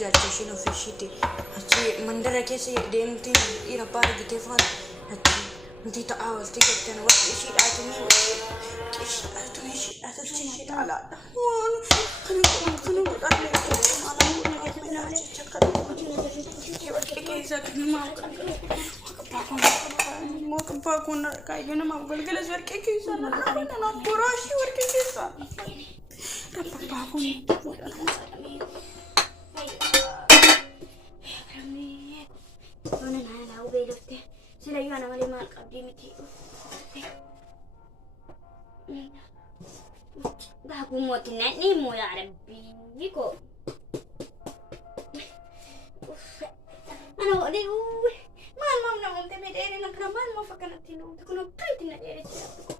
galchashino fishite achi mandara kese deemti ira baara gitefan achi انتي تعاولتي كنت انا وقت شيء عاتمي ايش عاتمي شيء عاتمي شيء على وان خلينا نقول انا من هاي الشقه كيف ما كباكون كايبنا ما بقول جلس وركي كيف انا براشي وركي كيف باكون انا هاو بيلوتي سلايو أنا مالي مال قبدي متي بحكم موتنا نيمو يا ربي يكو أنا ودي ما نوم تبي ديري نكرا ما فكرنا تنو تكونوا كايتنا ديري تلعبكم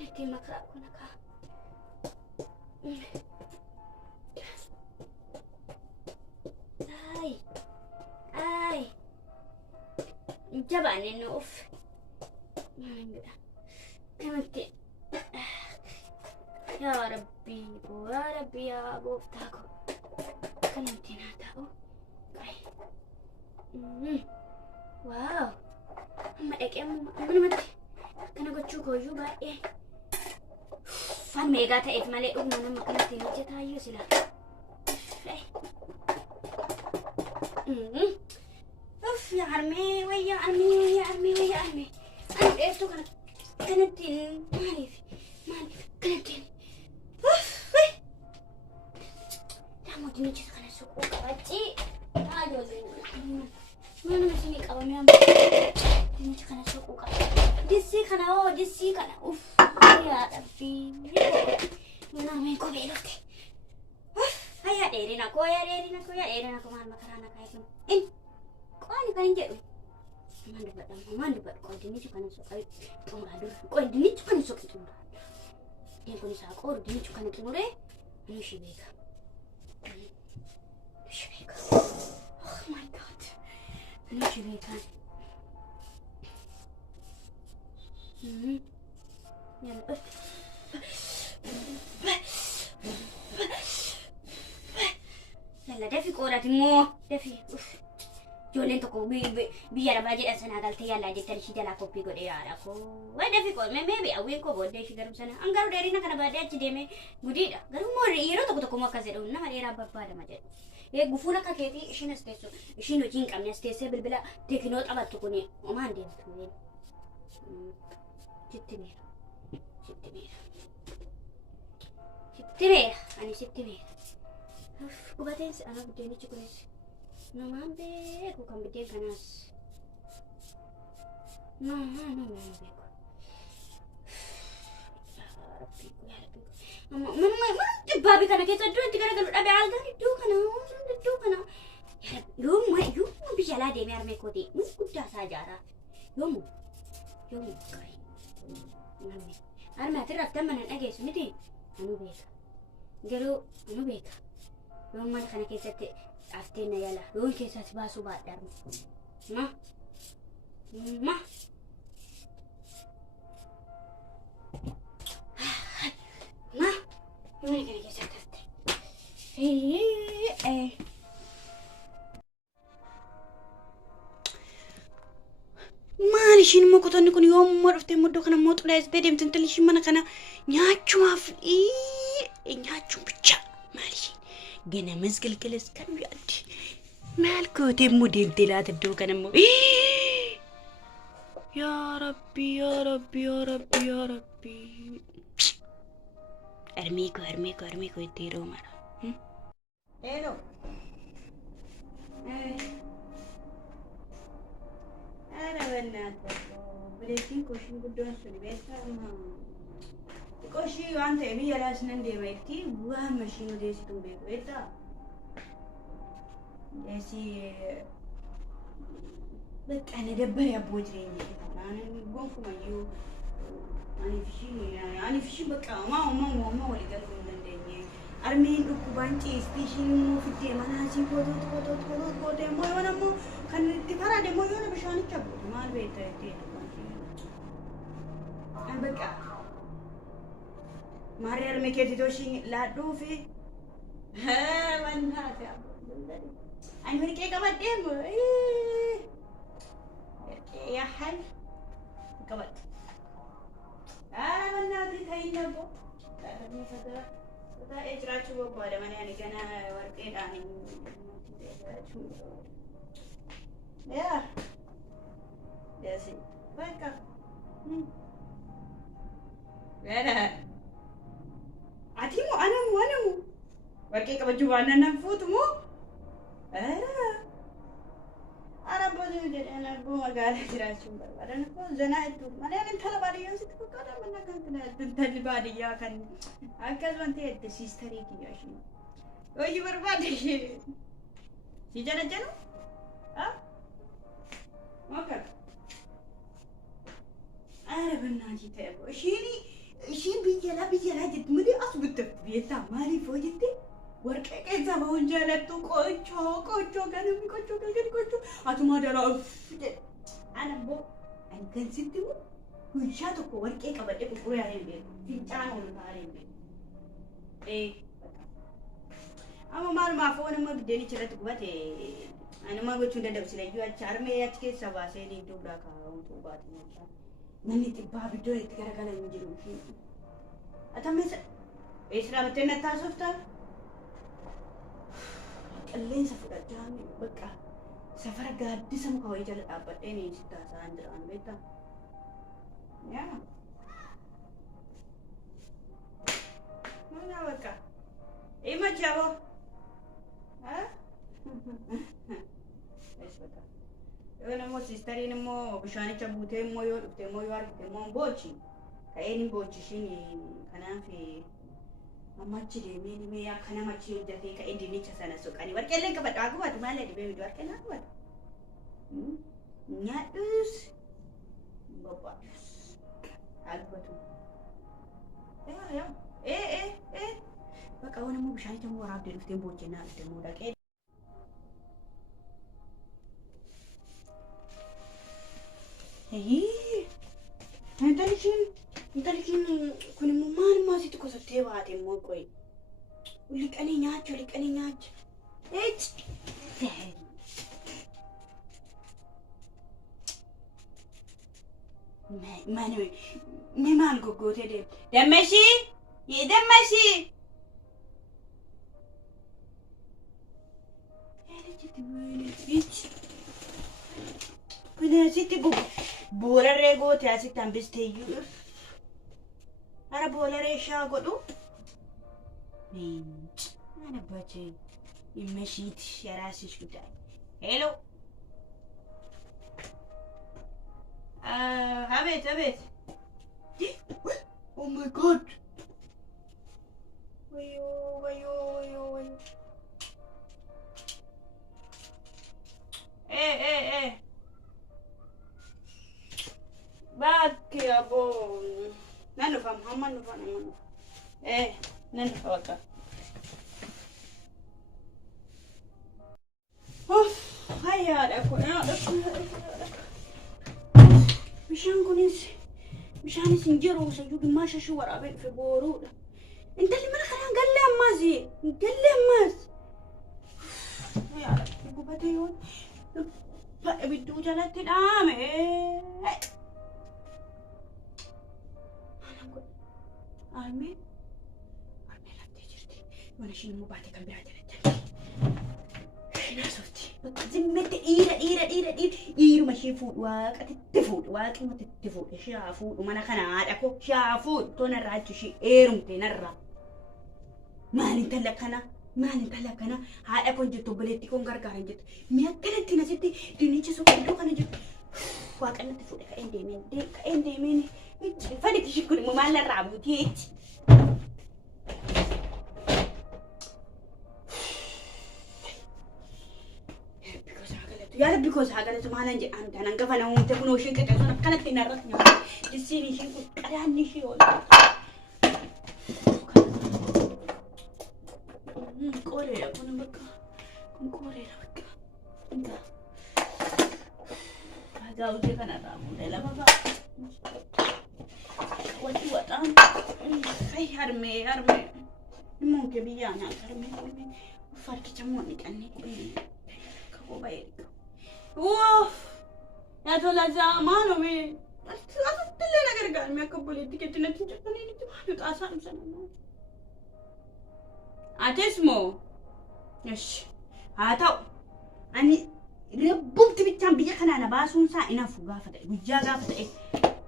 نتي مكرا كونكا أي جبان إنه أوف كمتي يا ربي يا أبو افتاكو كمتي ناتاو واو أما أكيم أنا متى كنا قتشو كوجو بقى فان ميجا تايف مالي أغنى ما كنت نجت هايو سلا أوف يا عمي ويا عمي أنا إيش كانتين ما أعرف كانتين أوف تعمد نجت كنا سوق وقتي تعالوا ما أنا مسني كلام يوم نجت كنا سوق وقتي دسي كنا أوف يا ربي أنا ما يكون بيلوتي أوف هيا ديرينا كو مار مكرانا كايكم إن أنا كان جاي ما ندبر كوديني شو كان سوكاي تمرادور كوديني شو كان سوكاي تمرادور dia kau ni sakor dia ni cuma nak tunure ni shibeka oh my god ni shibeka yalla defi qorati mo defi Jolen toko biar bajet asana galte yalla jettari shi dala kopi gode yara ko wada fi ko maybe awen ko bodde shi garum sana an garu deri na kana bade acci deme gudida garum mo yero toko makase do na madera babba da majet e gufuna ka keti shina stesso shino jin kamne stesse bilbila tekno tabattu kuni o mande tuni jittimira ani jittimira kubaten ana gudeni chikunes no mambe ku kambite kanas no mambe mama babi kana kesa do tigara galu dabe alga do kana ya yom bijala de mer me kodi mus kudda sajara yom kai mami arma tira tamana age sumiti anu beka yom man kana kesa te aftena yala yom kesa basu ba dar ma يوم كان يسكت مالشين مو كنت نكون يوم مرفتي مدو كنا موت ولا يزدادم تنتلشين منا كنا نياتشو مافلي نياتشو بيتشا مالشين جنا مزقل كلس كان بيأدي مالكو تيمو ديم تلات بدو كنا مو يا ربي يا ربي يا ربي يا ربي Armico itiro mara. Hello. Ara vennato. Breaking cushion gudon sulbeta ma. Koshi ante via lasnan de metti wa machine desi tumbe beta. Desi بك أنا دبر يا بوجريني أنا بقوم يو أنا في شيء بقى ما ولي قالوا من دنيا أرمين ركوبانتي سبيشين مو في الدم أنا هسي بودو مو أنا مو خن تفرع دم مو أنا بشاني كبر ما البيت تين أنا بقى ماري أرمي كذي دوشين لا دوفي ها من هذا Ani warqee qabadhee warqee yahay qabadhe. Bannaatii ta'in dhaboo. Dhaabanii fataa jiraachuu barbaada malee ani gana warqeedhaan jiraachuu. Yaa. Yasi. Bakka. Gara. Ati moo anamu. Warqee qabachuu waan nan fuutu moo? Arabboonni jedhan arbuu magaalaa jiraachuun barbaadan koo zanaa hedduu malee intala baadiyyaa sitti fakkaata mana kan kana intalli baadiyyaa kan akkasumas ta'e itti siistarii kiyyaa ishee hojii barbaade ishee si jala jala maka arabannaatii ta'e isheen biyyalaa jetti malee as bittatti beektaa maaliif hoo jettee warqee keessa bahuun jaalattu qochoo ganamni qochoo atuma dara ana boo ani kan sitti moo guyyaa tokko warqee qabadhee qulqulluu yaa'ee beeku fincaan ol taa'ee beeku amma maalumaaf waan amma biddeenicha irratti gubate anuma gochuun danda'u silayyuu achi harmee achi keessa baasee ni iddoo biraa kaa'uutu baate namni xibbaa biddoo itti garagala hin jiru atameessa eessaa battee na taasoftaa qilleensa fudhachaa bakka safara gaaddisa muka wayii jala dhaabbadhee ni sitti haasa'an jiraan beektaa? Yaa. Mana bakka. Ima jaaboo. Haa? Es bakka. Yoo namoo siistariin immoo bishaanicha buutee immoo yoo dhufte immoo yoo argite immoo boochi. Ka'ee ni boochi ishiin kanaaf Amachi deemee nimee akka namachi hojjetee ka'ee dinnicha sana suqanii warqeellee qabadhaa gubatu malee dhibee miti warqeellaa gubatu. Nyaadhus bobbaadhus gubatu. Bakka waan immoo bishaanicha immoo waraabdee dhuftee boochennaa dhufte immoo dhaqee. Intalliin kun immoo maalummaa sitti qosattee baate immoo qoy. Liqanii nyaacha. Mee maal goggootee deemte? Dammashii! Bineensiti boorarree gootee asitti hambistee iyyuu. Ara boorarree shaa godhu. Mana bache imeshiiti yaraasish kutaa. Hello. Habet. Oh my God. Wayo. Bakki aboo. Nan dhufam. Nan dhufa bakka. Hayyaadha kun bishaan kunis bishaanis hin jiru sayyuu dhimmaa shashuu waraabee dhufe booruudha. Intalli mana kanaan galle ammaas. Hayyaadha gubatee yoo bidduu jalatti dhaame. Armee laftee jirti. Mana ishiin immoo baatee kan biraa jalatti. Naasofti. Zimmetti dhiiruma ishee fuudhu waaqatti fuudhu waaqimatti fuudhu ishee fuudhu mana kana haadha koo ishee fuudhu tonarraa achi ishee eerumte narraa. Maaliin talla kana haadha koon jettu obboleettii koon gargaaran jettu mi akkanatti nasitti dinnicha suuqa iddoo kana jettu waaqannatti fuudhe ka'een deemeen fadhitti ishee kun immoo maal narraa buutii jechi. Ya Rabbi kau sahaja cuma aja anda nangka fana umumnya pun usin kita sana kan tidak rasnya di sini sih keadaan ni sih Korea pun mereka Korea mereka enggak ada ujian kan ada dalam apa watan harme mungkin biarnya harme farki cuma ni kan ni Koba erga. Uff. Ya tola zamano me. Asatille nagar gal me akabule diketina tinjatani ni tu asan sana. Atesmo. Yes. Atau ani rebbumti bitan biya kana na basun sa ina fuga fada gujja ga fada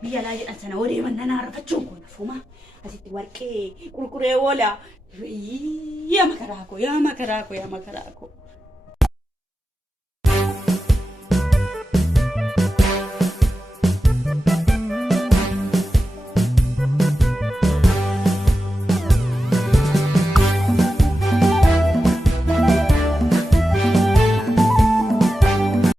biya laji an sana wore man na rafacin ko na fuma asiti warke kurkure wala ya makarako